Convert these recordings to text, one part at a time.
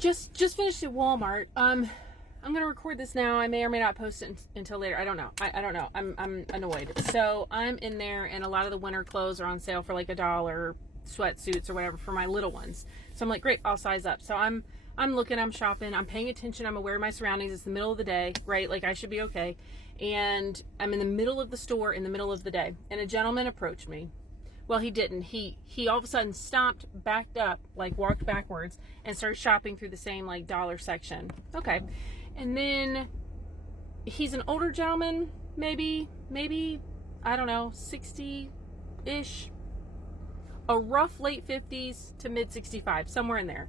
Just finished at Walmart. I'm gonna record this now. I may or may not post it until later. I don't know. I don't know. I'm annoyed. So I'm in there, and a lot of the winter clothes are on sale for like $1, sweatsuits or whatever for my little ones. So I'm like, great, I'll size up. So I'm looking, I'm shopping, I'm paying attention, I'm aware of my surroundings. It's the middle of the day, right? Like I should be okay. And I'm in the middle of the store in the middle of the day, and a gentleman approached me. Well, he didn't. He all of a sudden stopped, backed up, like walked backwards, and started shopping through the same like dollar section. Okay. And then he's an older gentleman, maybe, I don't know, 60-ish. A rough late 50s to mid 65, somewhere in there.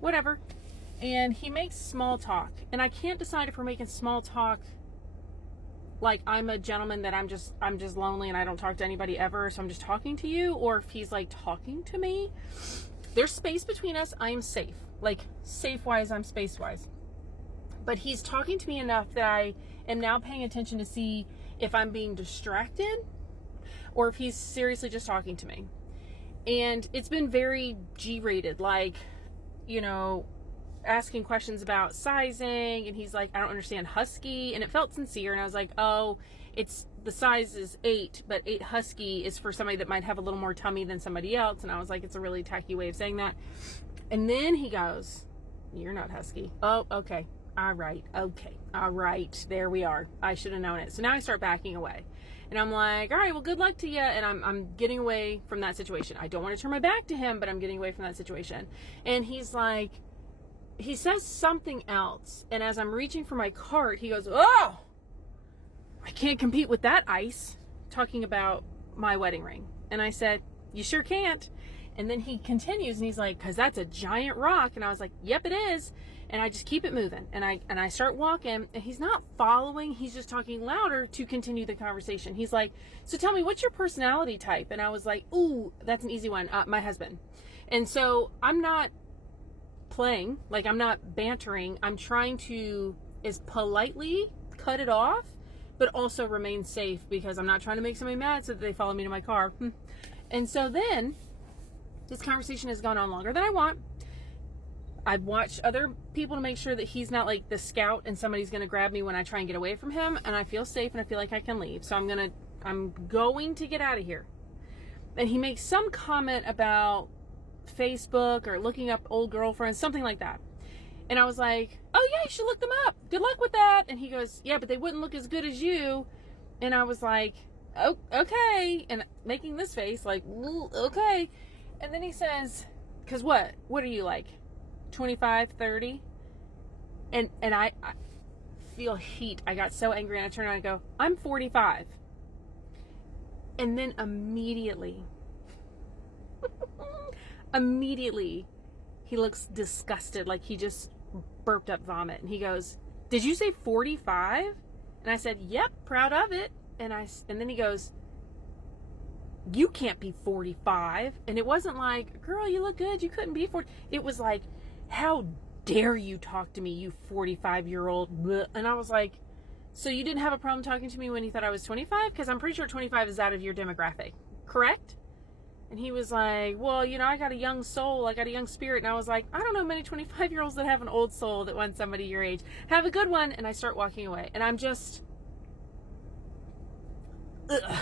Whatever. And he makes small talk. And I can't decide if we're making small talk like I'm a gentleman that I'm just lonely and I don't talk to anybody ever, so I'm just talking to you, or if he's like talking to me. There's space between us. I am safe. Like safe-wise, I'm space-wise. But he's talking to me enough that I am now paying attention to see if I'm being distracted or if he's seriously just talking to me. And it's been very G-rated, like, you know, asking questions about sizing, and he's like, I don't understand husky, and it felt sincere, and I was like, oh, it's the size is 8, but 8 husky is for somebody that might have a little more tummy than somebody else. And I was like, it's a really tacky way of saying that. And then he goes, you're not husky. Oh, okay. All right. Okay. All right. There we are. I should have known it. So now I start backing away. And I'm like, all right, well, good luck to you. And I'm getting away from that situation. I don't want to turn my back to him, but I'm getting away from that situation. And he's like, he says something else. And as I'm reaching for my cart, he goes, oh, I can't compete with that ice. Talking about my wedding ring. And I said, you sure can't. And then he continues and he's like, cause that's a giant rock. And I was like, yep, it is. And I just keep it moving. And I start walking, and he's not following. He's just talking louder to continue the conversation. He's like, so tell me, what's your personality type? And I was like, ooh, that's an easy one. My husband. And so I'm not playing, like I'm not bantering. I'm trying to as politely cut it off, but also remain safe, because I'm not trying to make somebody mad so that they follow me to my car. And so then this conversation has gone on longer than I want. I've watched other people to make sure that he's not like the scout and somebody's going to grab me when I try and get away from him, and I feel safe and I feel like I can leave. So I'm going to get out of here. And he makes some comment about Facebook or looking up old girlfriends, something like that. And I was like, oh yeah, you should look them up. Good luck with that. And he goes, yeah, but they wouldn't look as good as you. And I was like, oh, okay. And making this face like, okay. And then he says, cause what are you like? 25, 30? And I feel heat. I got so angry, and I turn around and go, I'm 45. And then immediately he looks disgusted, like he just burped up vomit. And he goes, did you say 45? And I said, yep, proud of it. And then he goes, you can't be 45. And it wasn't like, girl, you look good, you couldn't be 40. It was like, how dare you talk to me, you 45-year-old. And I was like, so you didn't have a problem talking to me when you thought I was 25? Because I'm pretty sure 25 is out of your demographic, correct? And he was like, well, you know, I got a young soul, I got a young spirit. And I was like, I don't know many 25-year-olds that have an old soul that want somebody your age. Have a good one. And I start walking away. And I'm just, ugh.